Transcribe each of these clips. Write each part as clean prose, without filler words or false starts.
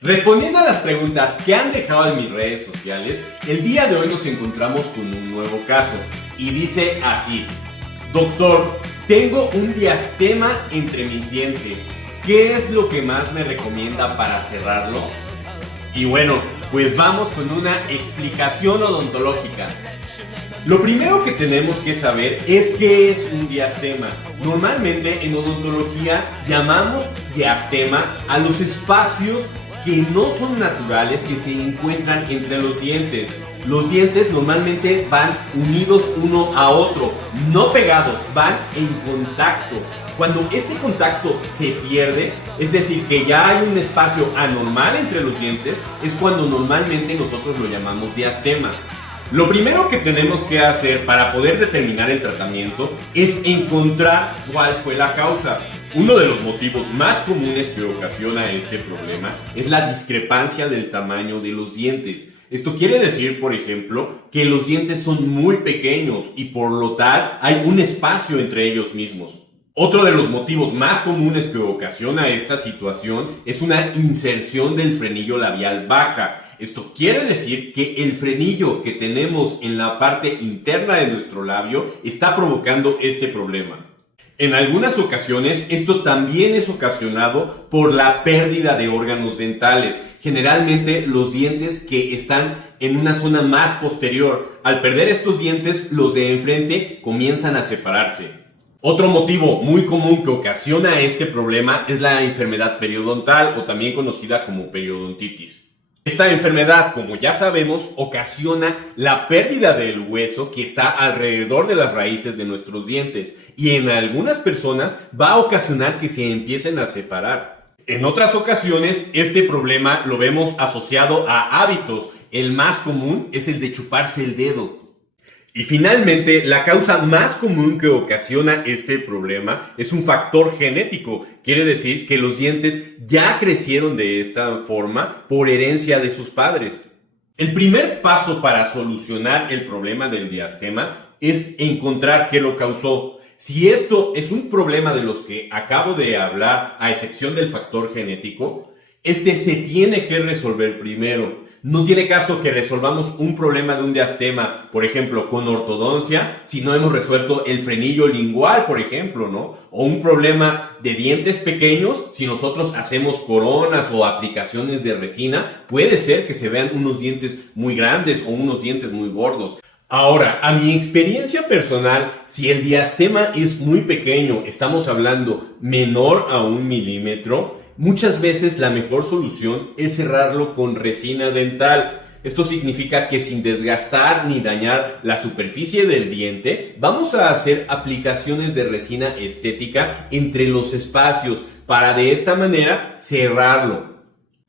Respondiendo a las preguntas que han dejado en mis redes sociales, el día de hoy nos encontramos con un nuevo caso y dice así: Doctor, tengo un diastema entre mis dientes. ¿Qué es lo que más me recomienda para cerrarlo? Y bueno, pues vamos con una explicación odontológica. Lo primero que tenemos que saber es qué es un diastema. Normalmente en odontología llamamos diastema a los espacios que no son naturales que se encuentran entre los dientes. Los dientes normalmente van unidos uno a otro, no pegados, van en contacto. Cuando este contacto se pierde, es decir, que ya hay un espacio anormal entre los dientes, es cuando normalmente nosotros lo llamamos diastema. Lo primero que tenemos que hacer para poder determinar el tratamiento es encontrar cuál fue la causa. Uno de los motivos más comunes que ocasiona este problema es la discrepancia del tamaño de los dientes. Esto quiere decir, por ejemplo, que los dientes son muy pequeños y por lo tal hay un espacio entre ellos mismos. Otro de los motivos más comunes que ocasiona esta situación es una inserción del frenillo labial baja. Esto quiere decir que el frenillo que tenemos en la parte interna de nuestro labio está provocando este problema. En algunas ocasiones esto también es ocasionado por la pérdida de órganos dentales, generalmente los dientes que están en una zona más posterior. Al perder estos dientes, los de enfrente comienzan a separarse. Otro motivo muy común que ocasiona este problema es la enfermedad periodontal o también conocida como periodontitis. Esta enfermedad, como ya sabemos, ocasiona la pérdida del hueso que está alrededor de las raíces de nuestros dientes y en algunas personas va a ocasionar que se empiecen a separar. En otras ocasiones, este problema lo vemos asociado a hábitos. El más común es el de chuparse el dedo. Y finalmente, la causa más común que ocasiona este problema es un factor genético. Quiere decir que los dientes ya crecieron de esta forma por herencia de sus padres. El primer paso para solucionar el problema del diastema es encontrar qué lo causó. Si esto es un problema de los que acabo de hablar, a excepción del factor genético, este se tiene que resolver primero. No tiene caso que resolvamos un problema de un diastema, por ejemplo, con ortodoncia, si no hemos resuelto el frenillo lingual, por ejemplo, ¿no? O un problema de dientes pequeños, si nosotros hacemos coronas o aplicaciones de resina, puede ser que se vean unos dientes muy grandes o unos dientes muy gordos. Ahora, a mi experiencia personal, si el diastema es muy pequeño, estamos hablando menor a 1 milímetro, muchas veces la mejor solución es cerrarlo con resina dental. Esto significa que sin desgastar ni dañar la superficie del diente, vamos a hacer aplicaciones de resina estética entre los espacios para de esta manera cerrarlo.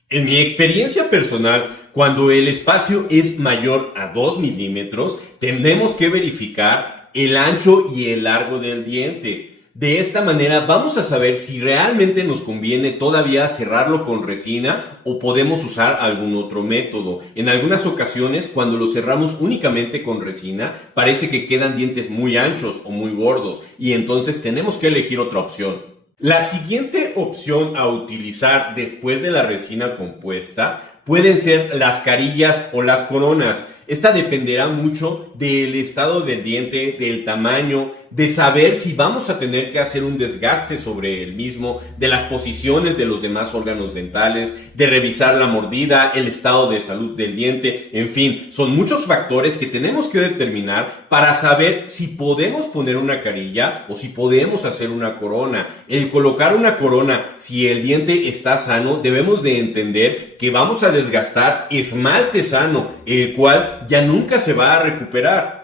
En mi experiencia personal, cuando el espacio es mayor a 2 milímetros, tenemos que verificar el ancho y el largo del diente. De esta manera vamos a saber si realmente nos conviene todavía cerrarlo con resina o podemos usar algún otro método. En algunas ocasiones, cuando lo cerramos únicamente con resina, parece que quedan dientes muy anchos o muy gordos y entonces tenemos que elegir otra opción. La siguiente opción a utilizar después de la resina compuesta pueden ser las carillas o las coronas. Esta dependerá mucho del estado del diente, del tamaño, de saber si vamos a tener que hacer un desgaste sobre el mismo, de las posiciones de los demás órganos dentales, de revisar la mordida, el estado de salud del diente, en fin, son muchos factores que tenemos que determinar para saber si podemos poner una carilla o si podemos hacer una corona. El colocar una corona, si el diente está sano, debemos de entender que vamos a desgastar esmalte sano, el cual ya nunca se va a recuperar.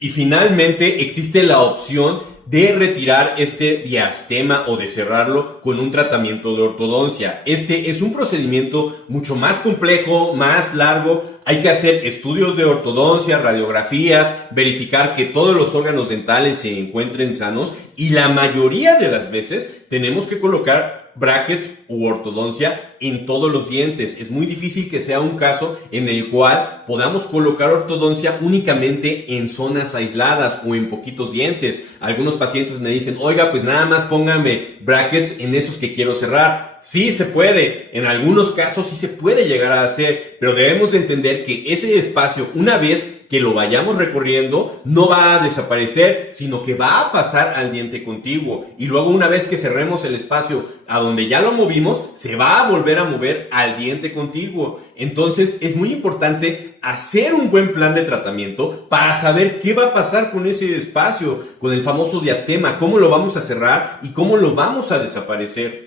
Y finalmente existe la opción de retirar este diastema o de cerrarlo con un tratamiento de ortodoncia. Este es un procedimiento mucho más complejo, más largo. Hay que hacer estudios de ortodoncia, radiografías, verificar que todos los órganos dentales se encuentren sanos y la mayoría de las veces tenemos que colocar brackets u ortodoncia en todos los dientes. Es muy difícil que sea un caso en el cual podamos colocar ortodoncia únicamente en zonas aisladas o en poquitos dientes. Algunos pacientes me dicen, oiga, pues nada más póngame brackets en esos que quiero cerrar. Sí se puede, en algunos casos sí se puede llegar a hacer, pero debemos de entender que ese espacio, una vez que lo vayamos recorriendo, no va a desaparecer, sino que va a pasar al diente contiguo. Y luego una vez que cerremos el espacio a donde ya lo movimos, se va a volver a mover al diente contiguo. Entonces es muy importante hacer un buen plan de tratamiento para saber qué va a pasar con ese espacio, con el famoso diastema, cómo lo vamos a cerrar y cómo lo vamos a desaparecer.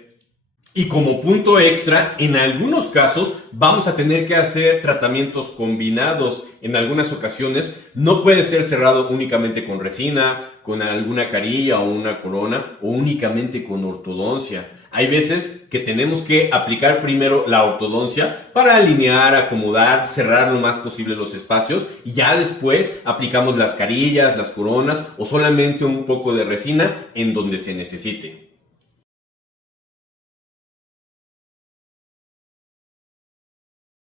Y como punto extra, en algunos casos vamos a tener que hacer tratamientos combinados. En algunas ocasiones no puede ser cerrado únicamente con resina, con alguna carilla o una corona o únicamente con ortodoncia. Hay veces que tenemos que aplicar primero la ortodoncia para alinear, acomodar, cerrar lo más posible los espacios y ya después aplicamos las carillas, las coronas o solamente un poco de resina en donde se necesite.